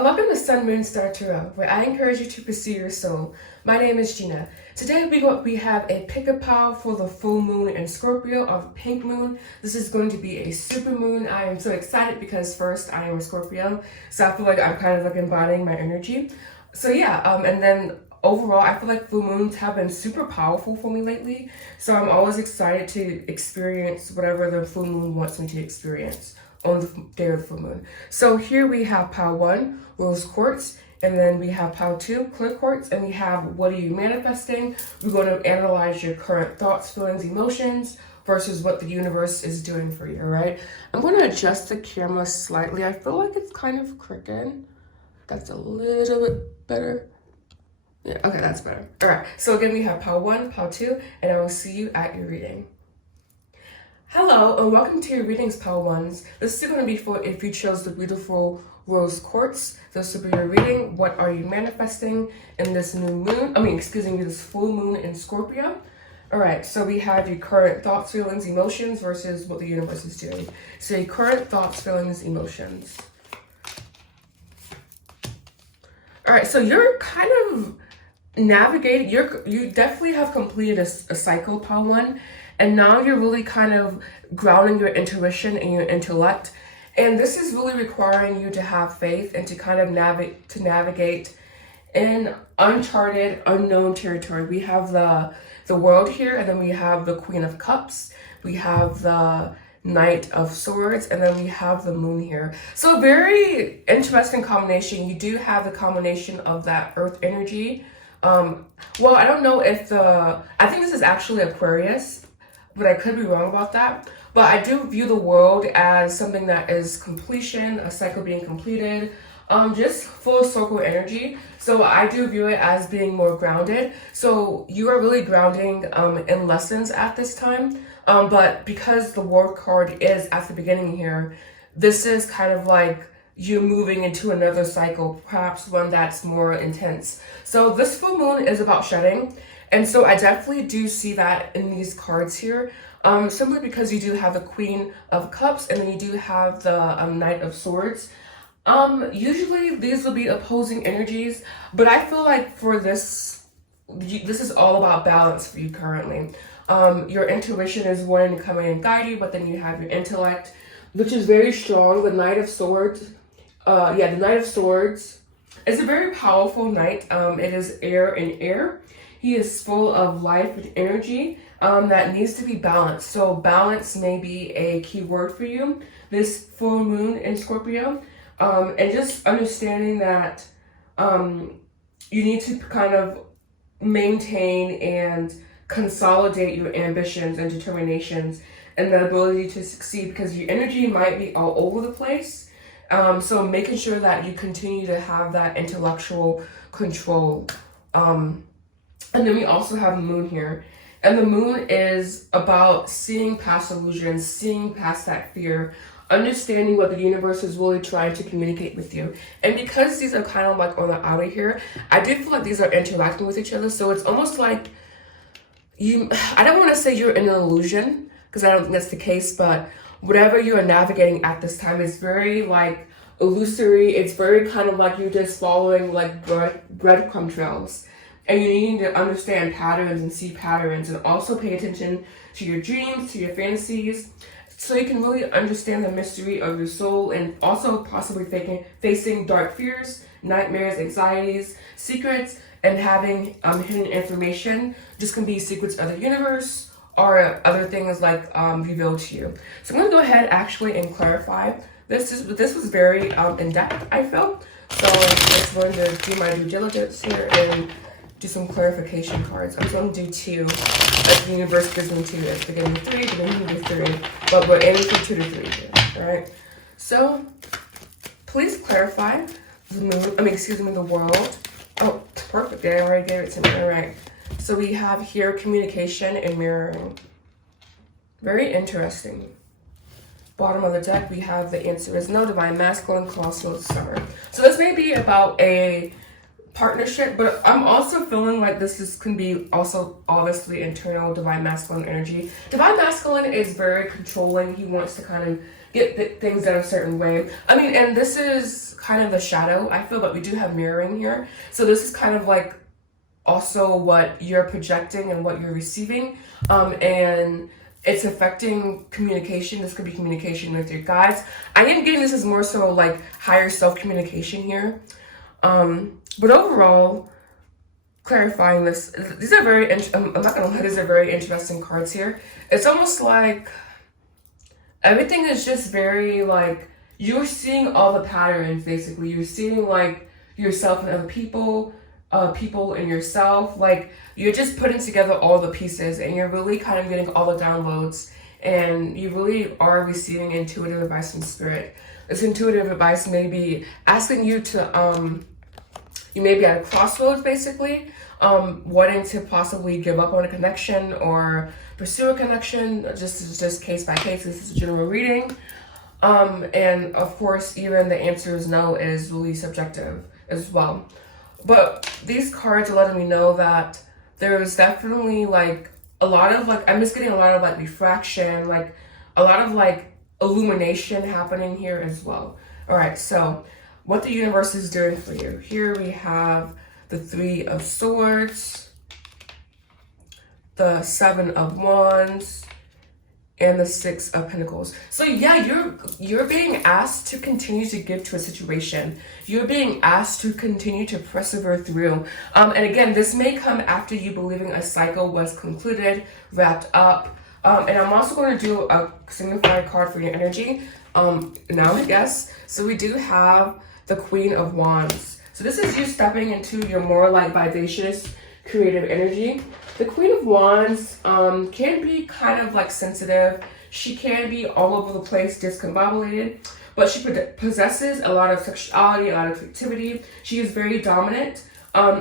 Welcome to Sun, Moon, Star Tarot, where I encourage you to pursue your soul. My name is Gina. Today we have a pick-up pile for the full moon in Scorpio of pink moon. This is going to be a super moon. I am so excited because first I am a Scorpio, so I feel like I'm kind of like embodying my energy. So yeah, and then overall I feel like full moons have been super powerful for me lately. So I'm always excited to experience whatever the full moon wants me to experience on the day of the full moon. So here we have pile 1, rose quartz, and then we have pile 2, clear quartz, and we have what are you manifesting. We're going to analyze your current thoughts, feelings, emotions versus what the universe is doing for you, all right? I'm going to adjust the camera slightly. I feel like it's kind of crooked. That's a little bit better. Yeah, okay, that's better. All right, so again, we have pile 1, pile 2, and I will see you at your reading. Hello and welcome to your readings, pile 1s. This is going to be for if you chose the beautiful rose quartz. This will be your reading. What are you manifesting in this new moon? This full moon in Scorpio. All right, so we have your current thoughts, feelings, emotions versus what the universe is doing. So your current thoughts, feelings, emotions. All right, so you're kind of navigating. You definitely have completed a cycle, pile 1. And now you're really kind of grounding your intuition and your intellect. And this is really requiring you to have faith and to kind of navigate in uncharted, unknown territory. We have the world here, and then we have the Queen of Cups. We have the Knight of Swords, and then we have the moon here. So very interesting combination. You do have the combination of that earth energy. Well, I don't know if I think this is actually Aquarius, but I could be wrong about that. But I do view the world as something that is completion, a cycle being completed, just full circle energy. So I do view it as being more grounded. So you are really grounding in lessons at this time. But because the World card is at the beginning here, this is kind of like you moving into another cycle, perhaps one that's more intense. So this full moon is about shedding. And so I definitely do see that in these cards here, simply because you do have the Queen of Cups and then you do have the Knight of Swords. Usually these will be opposing energies, but I feel like for this is all about balance for you currently. Your intuition is wanting to come in and guide you, but then you have your intellect, which is very strong. The Knight of Swords, the Knight of Swords is a very powerful knight. It is air and air. He is full of life and energy that needs to be balanced. So balance may be a key word for you this full moon in Scorpio. And just understanding that you need to kind of maintain and consolidate your ambitions and determinations and the ability to succeed, because your energy might be all over the place. So making sure that you continue to have that intellectual control. And then we also have the moon here. And the moon is about seeing past illusions, seeing past that fear, understanding what the universe is really trying to communicate with you. And because these are kind of like on the outer here, I do feel like these are interacting with each other. So it's almost like I don't want to say you're in an illusion, because I don't think that's the case, but whatever you are navigating at this time is very like illusory. It's very kind of like you're just following like breadcrumb trails. And you need to understand patterns and see patterns, and also pay attention to your dreams, to your fantasies, so you can really understand the mystery of your soul, and also possibly facing dark fears, nightmares, anxieties, secrets, and having hidden information. Just can be secrets of the universe or other things like revealed to you. So I'm going to go ahead actually and clarify. This was very in-depth, I felt. So I'm just going to do my due diligence here and do some clarification cards. I'm just going to do 2, as the universe gives me 2. It's beginning with 3, beginning with 3, but we're aiming for 2 to 3 here, all right? So please clarify the moon, the world. Oh, perfect, they already gave it to me, all right. So we have here communication and mirroring. Very interesting. Bottom of the deck, we have the answer is no, divine masculine, colossal summer. So this may be about a partnership, but I'm also feeling like can be also obviously internal divine masculine energy. Divine masculine is very controlling. He wants to kind of get things done a certain way. I mean, and this is kind of the shadow, I feel, but we do have mirroring here. So this is kind of like also what you're projecting and what you're receiving. And it's affecting communication. This could be communication with your guides. I am getting this as more so like higher self communication here. But overall, clarifying this, these are very, I'm not gonna lie, these are very interesting cards here. It's almost like everything is just very like, you're seeing all the patterns basically. You're seeing like yourself and other people, people and yourself. Like you're just putting together all the pieces and you're really kind of getting all the downloads, and you really are receiving intuitive advice from spirit. This intuitive advice may be asking you to, you may be at a crossroads basically, wanting to possibly give up on a connection or pursue a connection. Just case by case. This is a general reading. And of course, even the answer is no is really subjective as well. But these cards are letting me know that there's definitely like a lot of like, I'm just getting a lot of like refraction, like a lot of like illumination happening here as well. All right, so what the universe is doing for you. Here we have the 3 of Swords, the 7 of Wands, and the 6 of Pentacles. So yeah, you're being asked to continue to give to a situation. You're being asked to continue to persevere through. And again, this may come after you believing a cycle was concluded, wrapped up. And I'm also going to do a signifier card for your energy now, I guess. So we do have the Queen of Wands. So this is you stepping into your more like vivacious, creative energy. The Queen of Wands can be kind of like sensitive. She can be all over the place, discombobulated, but she possesses a lot of sexuality, a lot of creativity. She is very dominant,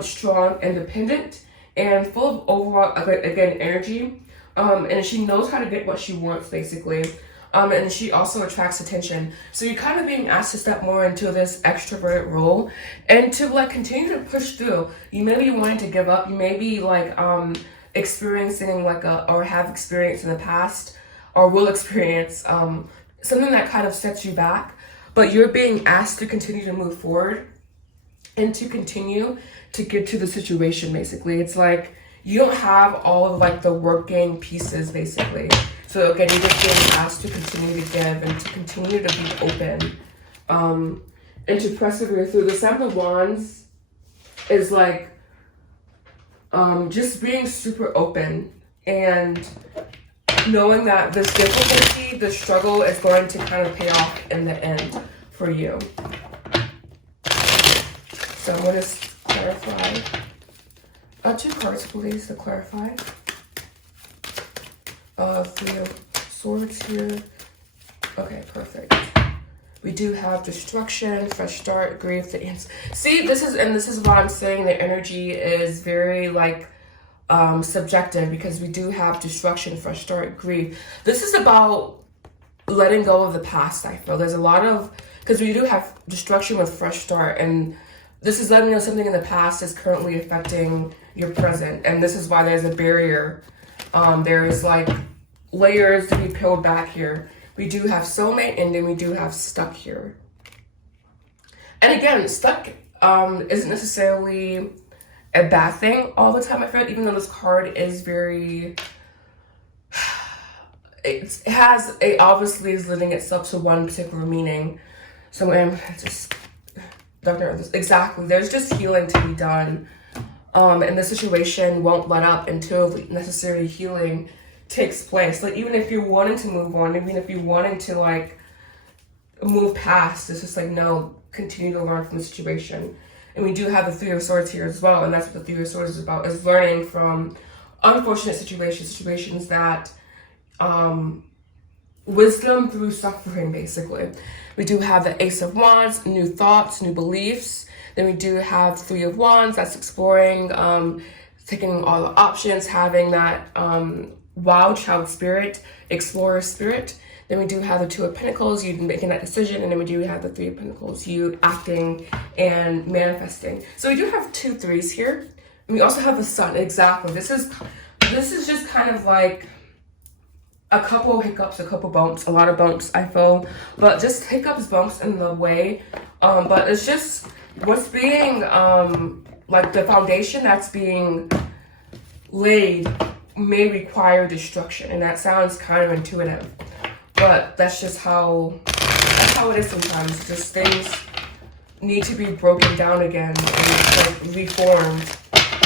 strong, independent, and full of overall, again, energy. And she knows how to get what she wants, basically. And she also attracts attention. So you're kind of being asked to step more into this extroverted role and to like continue to push through. You may be wanting to give up. You may be like experiencing like or have experienced in the past or will experience something that kind of sets you back. But you're being asked to continue to move forward and to continue to get to the situation, basically. It's like you don't have all of like the working pieces, basically. So again, you're just being asked to continue to give and to continue to be open and to persevere through. The 7 of Wands is like just being super open and knowing that this difficulty, the struggle is going to kind of pay off in the end for you. So I'm going to clarify. 2 cards, please, to clarify. 3 of Swords here. Okay, perfect. We do have destruction, fresh start, grief, the answer. See, this is what I'm saying. The energy is very like subjective because we do have destruction, fresh start, grief. This is about letting go of the past, I feel. There's a lot of, because we do have destruction with fresh start, and this is letting you know something in the past is currently affecting your present, and this is why there's a barrier. There's like layers to be peeled back here. We do have soulmate, and then we do have stuck here. And again, stuck isn't necessarily a bad thing all the time, I feel, even though this card is very, it obviously is lending itself to one particular meaning. So I'm just, exactly, there's just healing to be done. And the situation won't let up until necessary healing takes place. Like even if you're wanting to move on, even if you're wanting to like move past, it's just like, no, continue to learn from the situation. And we do have the 3 of Swords here as well, and that's what the 3 of Swords is about, is learning from unfortunate situations that wisdom through suffering, basically. We do have the Ace of Wands, new thoughts, new beliefs. Then we do have 3 of Wands, that's exploring, taking all the options, having that wild child spirit, explorer spirit. Then we do have the 2 of Pentacles, you making that decision, and then we do have the 3 of Pentacles, you acting and manifesting. So we do have 2 3s here. And we also have the Sun, exactly. This is just kind of like a couple hiccups, a couple bumps, a lot of bumps I feel, but just hiccups, bumps in the way. But it's just what's being like the foundation that's being laid may require destruction, and that sounds counterintuitive, but that's just how it is sometimes. Just things need to be broken down again and like reformed.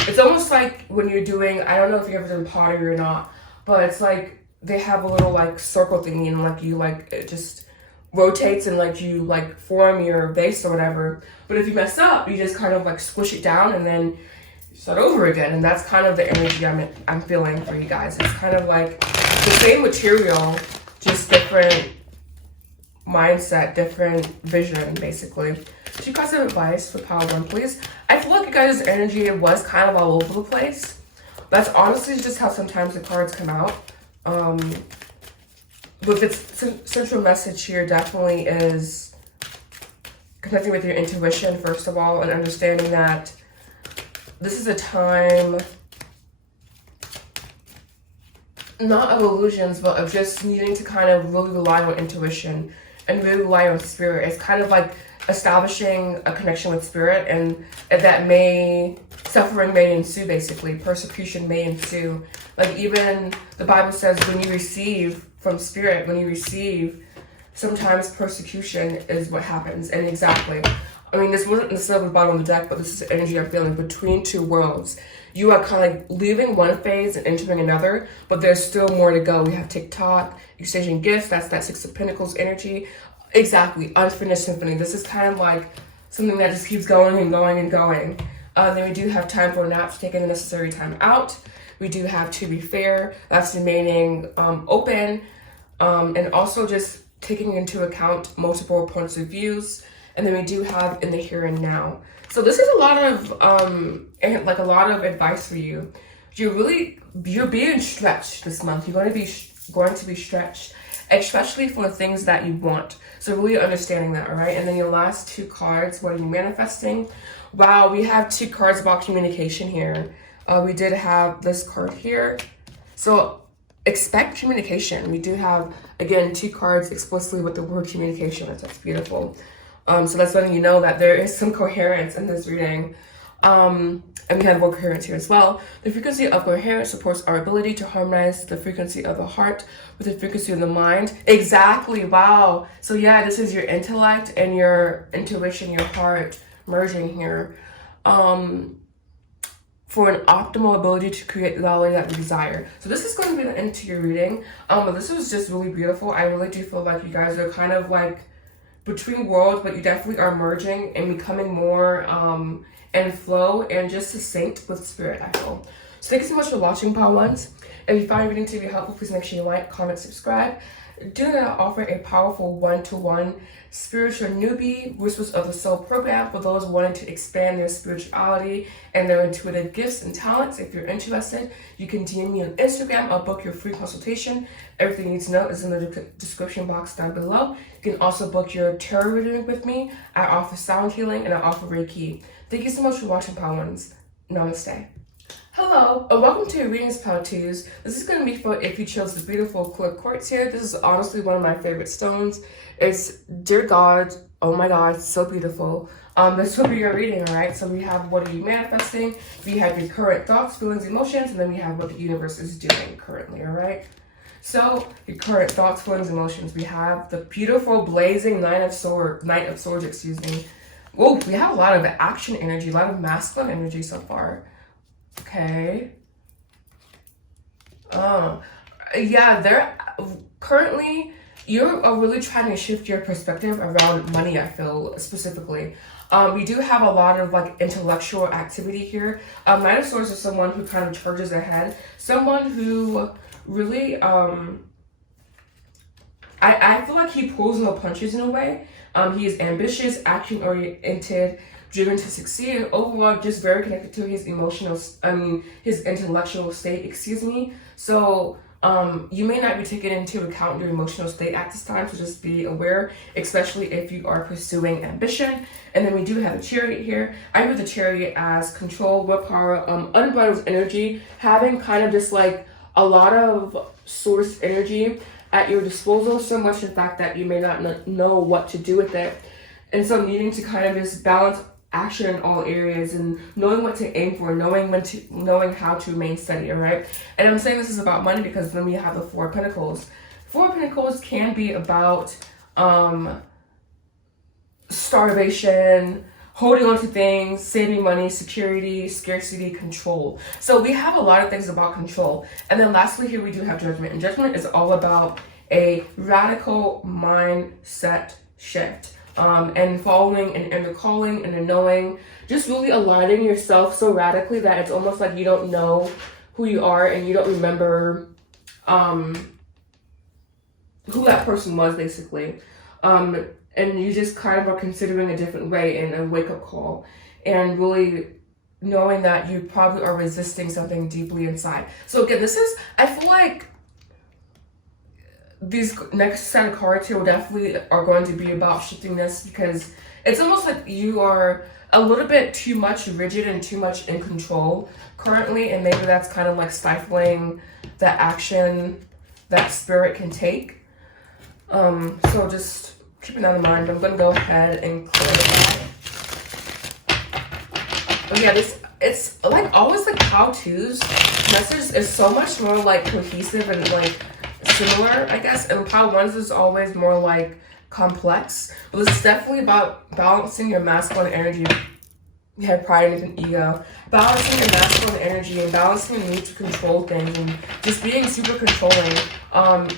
It's almost like when you're doing, I don't know if you've ever done pottery or not, but it's like they have a little like circle thingy, and like you like it just rotates and like you like form your base or whatever. But if you mess up, you just kind of like squish it down and then start over again. And that's kind of the energy I'm feeling for you guys. It's kind of like the same material, just different mindset, different vision, basically. So you guys have advice for Power 1, please? I feel like you guys' energy was kind of all over the place. That's honestly just how sometimes the cards come out. But its central message here definitely is connecting with your intuition, first of all, and understanding that this is a time not of illusions, but of just needing to kind of really rely on intuition and really rely on spirit. It's kind of like establishing a connection with spirit, and that suffering may ensue, basically. Persecution may ensue. Like even the Bible says when you receive from spirit, when you receive, sometimes persecution is what happens. And exactly. I mean, this wasn't necessarily the bottom of the deck, but this is the energy I'm feeling between two worlds. You are kind of like leaving one phase and entering another, but there's still more to go. We have TikTok, exchanging gifts. That's that Six of Pentacles energy. Exactly. Unfinished symphony. This is kind of like something that just keeps going and going and going. Then we do have time for naps, taking the necessary time out. We do have to be fair. That's remaining open. And also just taking into account multiple points of views. And then we do have in the here and now. So this is a lot of advice for you. You're being stretched this month. You're going to be stretched, especially for the things that you want. So really understanding that, all right? And then your last two cards, what are you manifesting? Wow, we have two cards about communication here. We did have this card here. So expect communication. We do have, again, two cards explicitly with the word communication. That's beautiful. So that's letting you know that there is some coherence in this reading. And we have more coherence here as well. The frequency of coherence supports our ability to harmonize the frequency of the heart with the frequency of the mind. Exactly. Wow. So yeah, this is your intellect and your intuition, your heart merging here. For an optimal ability to create the reality that we desire. So this is going to be the end to your reading. But this was just really beautiful. I really do feel like you guys are kind of like between worlds, but you definitely are merging and becoming more in flow and just succinct with spirit, I feel. So thank you so much for watching, Power Ones. If you find the reading to be helpful, please make sure you like, comment, subscribe. Do not offer a powerful one-to-one spiritual newbie Whispers of the Soul program for those wanting to expand their spirituality and their intuitive gifts and talents. If you're interested, you can DM me on Instagram. I'll book your free consultation. Everything you need to know is in the description box down below. You can also book your tarot reading with me. I offer sound healing and I offer reiki. Thank you so much for watching, Power Ones. Namaste. Hello, and welcome to Readings Power 2s. This is going to be for if you chose the beautiful clear quartz here. This is honestly one of my favorite stones. It's, dear God, oh my God, it's so beautiful. This will be your reading, all right? So we have what are you manifesting, we have your current thoughts, feelings, emotions, and then we have what the universe is doing currently, all right? So your current thoughts, feelings, emotions. We have the beautiful blazing Knight of Swords, excuse me. Whoa, we have a lot of action energy, a lot of masculine energy so far. Okay. Yeah, they're currently, you're really trying to shift your perspective around money, I feel, specifically. We do have a lot of like intellectual activity here. Knight of Swords is someone who kind of charges ahead. Someone who really, I feel like he pulls no punches in a way. He is ambitious, action-oriented, driven to succeed, and overall just very connected to his his intellectual state, excuse me. So you may not be taking into account your emotional state at this time, so just be aware, especially if you are pursuing ambition. And then we do have a Chariot here. I view the Chariot as control, willpower, unbridled energy, having kind of just like a lot of source energy at your disposal, so much in fact that you may not know what to do with it. And so needing to kind of just balance action in all areas and knowing what to aim for, knowing how to remain steady, all right? And I'm saying this is about money because then we have the Four of Pentacles. Four of Pentacles can be about starvation, holding on to things, saving money, security, scarcity, control. So we have a lot of things about control. And then lastly here we do have Judgment. And Judgment is all about a radical mindset shift. And following an inner calling and a knowing, just really aligning yourself so radically that it's almost like you don't know who you are and you don't remember who that person was, basically. And you just kind of are considering a different way in a wake-up call and really knowing that you probably are resisting something deeply inside. So again, I feel like these next set of cards here definitely are going to be about shifting this, because it's almost like you are a little bit too much rigid and too much in control currently, and maybe that's kind of like stifling the action that spirit can take. So just keeping that in mind, I'm going to go ahead and clarify. Oh yeah, it's like always like how-tos. Message is so much more like cohesive and like similar, I guess, and pile ones is always more like complex. But this is definitely about balancing your masculine energy. You have pride and ego. Balancing your masculine energy and balancing your need to control things and just being super controlling.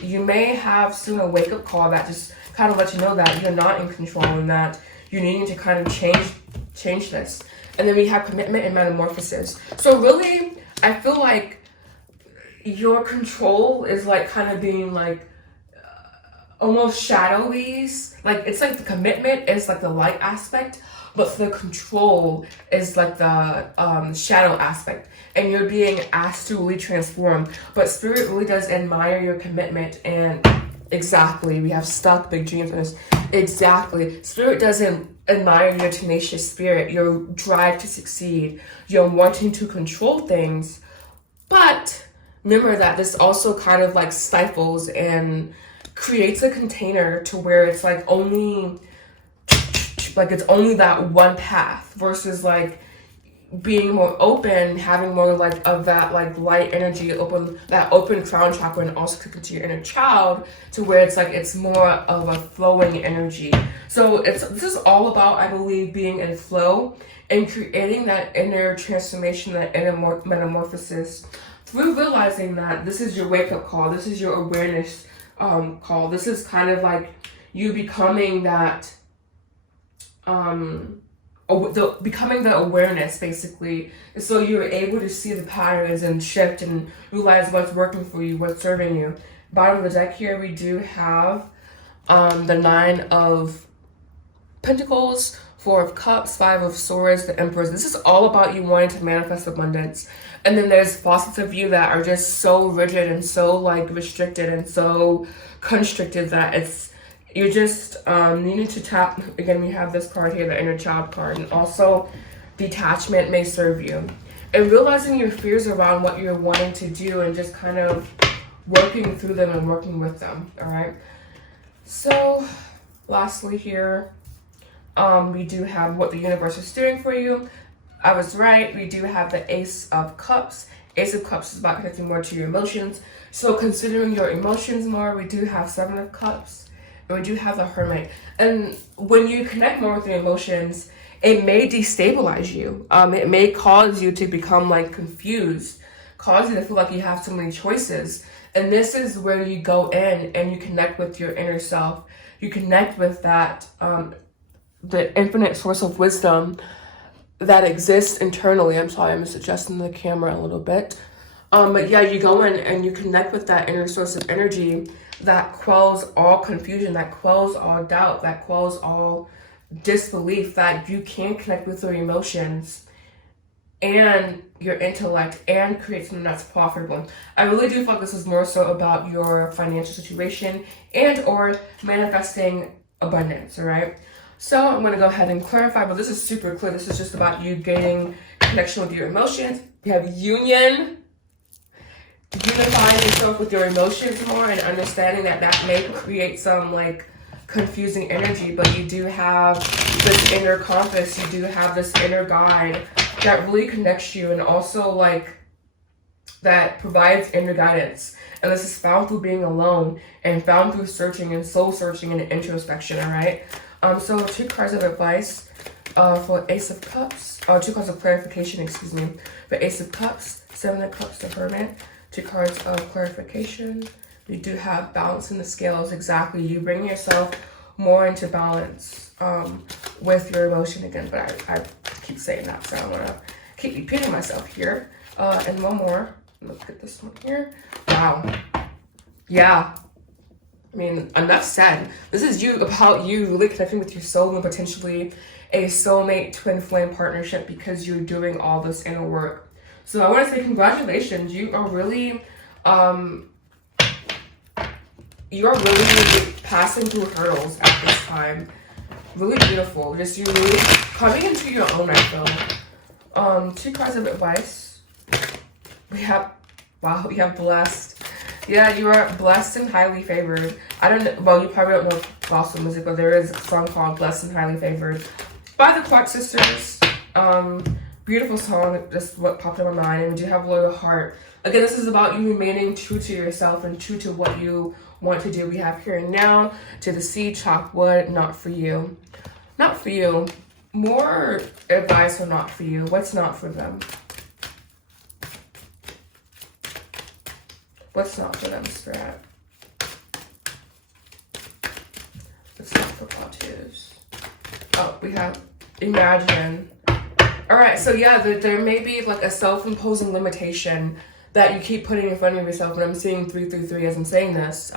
You may have soon a wake-up call that just kind of let you know that you're not in control and that you're needing to kind of change this. And then we have commitment and metamorphosis. So really, I feel like your control is like kind of being like almost shadowy. Like it's like the commitment is like the light aspect, but the control is like the shadow aspect, and you're being asked to really transform. But spirit really does admire your commitment, and exactly, we have stuck big dreams in this. Exactly, spirit doesn't admire your tenacious spirit, your drive to succeed, your wanting to control things. But remember that this also kind of like stifles and creates a container to where it's like only that one path versus like being more open, having more like of that like light energy, that open crown chakra, and also connect to your inner child to where it's like it's more of a flowing energy. So this is all about, I believe, being in flow and creating that inner transformation, that inner metamorphosis through realizing that this is your wake-up call, this is your awareness call. This is kind of like you becoming that becoming the awareness, basically, so you're able to see the patterns and shift and realize what's working for you, what's serving you. Bottom of the deck here, we do have the Nine of Pentacles, Four of Cups, Five of Swords, the Empress. This is all about you wanting to manifest abundance. And then there's facets of you that are just so rigid and so like restricted and so constricted that you're just needing to tap. Again, we have this card here, the inner child card, and also detachment may serve you. And realizing your fears around what you're wanting to do and just kind of working through them and working with them, all right? So lastly here, we do have what the universe is doing for you. I was right, we do have the Ace of Cups. Ace of Cups is about connecting more to your emotions. So considering your emotions more, we do have Seven of Cups. And we do have the Hermit. And when you connect more with your emotions, it may destabilize you. It may cause you to become like confused, cause you to feel like you have so many choices. And this is where you go in and you connect with your inner self. You connect with that, the infinite source of wisdom that exists internally. I'm sorry, I'm just adjusting the camera a little bit. But yeah, you go in and you connect with that inner source of energy that quells all confusion, that quells all doubt, that quells all disbelief, that you can connect with your emotions and your intellect and create something that's profitable. I really do feel like this is more so about your financial situation and or manifesting abundance, all right? So I'm going to go ahead and clarify, but this is super clear. This is just about you gaining connection with your emotions. You have union, unifying yourself with your emotions more and understanding that that may create some like confusing energy, but you do have this inner compass, you do have this inner guide that really connects you, and also like that provides inner guidance. And this is found through being alone and found through searching and soul searching and introspection. All right. So 2 cards of advice for Ace of Cups, or 2 cards of clarification, excuse me, for Ace of Cups, 7 of Cups, the Hermit. 2 cards of clarification. You do have balance in the scales. Exactly. You bring yourself more into balance with your emotion again. But I keep saying that, so I want to keep repeating myself here. And one more. Look at this one here. Wow. Yeah. I mean, enough said. This is about you really connecting with your soul and potentially a soulmate twin flame partnership because you're doing all this inner work. So I want to say congratulations. You are really passing through hurdles at this time. Really beautiful. Just you really coming into your own, I feel. 2 cards of advice. We have blessed. Yeah, you are blessed and highly favored. I don't know, well, you probably don't know gospel music, but there is a song called Blessed and Highly Favored by the Quartz sisters. Beautiful song, just what popped in my mind. And we do have a loyal heart. Again, this is about you remaining true to yourself and true to what you want to do. We have here and now, to the sea, chop wood, not for you. Not for you. More advice or not for you. What's not for them? What's not for them, Spirit? What's not for Quartz? Oh, we have imagine. All right, so yeah, there may be like a self-imposing limitation that you keep putting in front of yourself. And I'm seeing 333 as I'm saying this,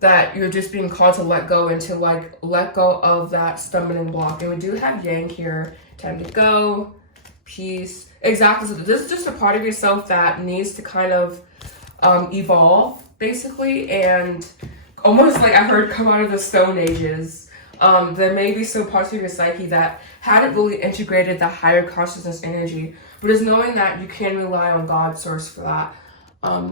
that you're just being called to let go and to like let go of that stumbling block. And we do have Yang here. Time to go. Peace. Exactly. So this is just a part of yourself that needs to kind of evolve, basically, and almost like I heard come out of the Stone Ages. There may be some parts of your psyche that hadn't really integrated the higher consciousness energy, but it's knowing that you can rely on God's source for that. All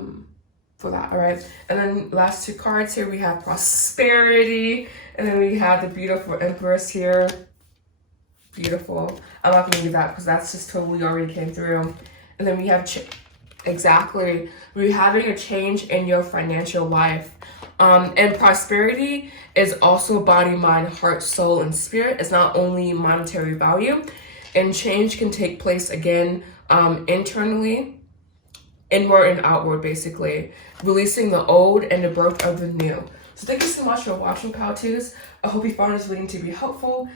right. And then last 2 cards here, we have prosperity, and then we have the beautiful Empress here. Beautiful. I'm not gonna do that because that's just totally already came through. And then we have exactly, we're having a change in your financial life. And prosperity is also body, mind, heart, soul, and spirit. It's not only monetary value. And change can take place again internally, inward and outward, basically. Releasing the old and the birth of the new. So thank you so much for watching, Quartz. I hope you found this reading to be helpful.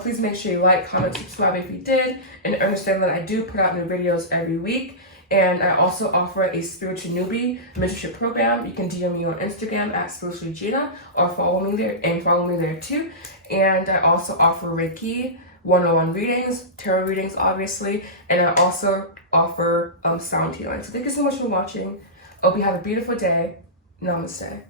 Please make sure you like, comment, subscribe if you did, and understand that I do put out new videos every week. And I also offer a spiritual newbie mentorship program. You can DM me on Instagram at spiritually Gina, or follow me there too. And I also offer reiki, one-on-one readings, tarot readings, obviously, and I also offer sound healing. So thank you so much for watching. Hope you have a beautiful day. Namaste.